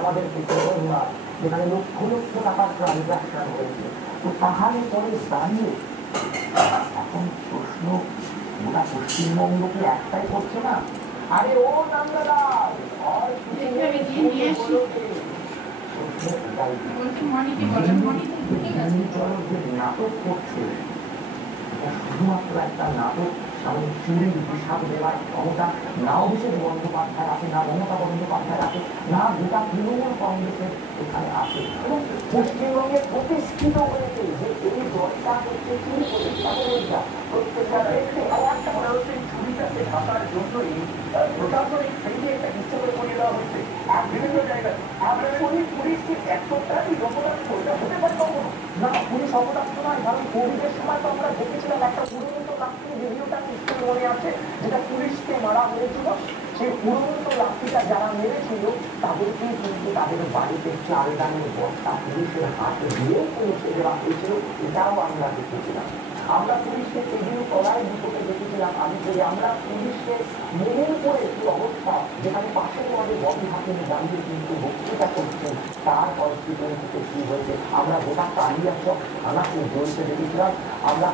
আমাদের যেখানে লক্ষ লক্ষ টাকার ট্রানজাকশন হয়েছে, তো তাহলে পরে দাঁড়িয়ে এখন প্রশ্ন গোটা পশ্চিমবঙ্গকে একটাই করছে না, আরে ও নান্দালাল নাটক করছে, শুধুমাত্র একটা নাটক। কারণ চুরির হিসাব দেওয়ার ক্ষমতা না অভিষেক বন্দ্যোপাধ্যায় আছে, না মমতা বন্দ্যোপাধ্যায় আছে, না গোটা তৃণমূল কংগ্রেসের এখানে আছে। এবং পশ্চিমবঙ্গে প্রতিষ্ঠিত হয়েছে যে এই দলটা হচ্ছে চুরি প্রতিষ্ঠা, প্রত্যেকটা ক্ষেত্রে আর একটা মনে হচ্ছে চুরিটাকে ঢাকার জন্যই প্রশাসনিক শ্রেণী একটা ইচ্ছে করে করিয়ে দেওয়া হচ্ছে বিভিন্ন জায়গায়। আমরা পুলিশ কি এতটাই অপরাধ করতে হতে পারে কখনো না? পুলিশ অপরাধ নয়, কারণ কোভিডের সময় তো আমরা দেখেছিলাম একটা পুরোনো লাঠি ভিডিওটা নিশ্চয়ই মনে আছে, যেটা পুলিশকে মারা হয়েছিল। সেই পুরোনো লাঠিটা যারা মেরেছিল তাদেরকেই কিন্তু তাদের বাড়িতে চাল ডালের বস্তা পুলিশের হাতে দিয়েও পৌঁছে দেওয়া হয়েছিল, এটাও আমরা দেখেছিলাম। আমরা পুলিশকে টেবিল তলায় দুটোকে দেখেছিলাম। আমি বলি আমরা পুলিশকে মেনের পরে একটি অবস্থা, যেখানে পাশের ওয়ার্ডে বডি হাতে দাঁড়িয়ে কিন্তু বক্তৃতা করছেন, তার কনস্টিটিউয়েন্সিতে কি হয়েছে আমরা গোটা কালিয়াচক থানাকে জ্বলতে দেখেছিলাম। আমরা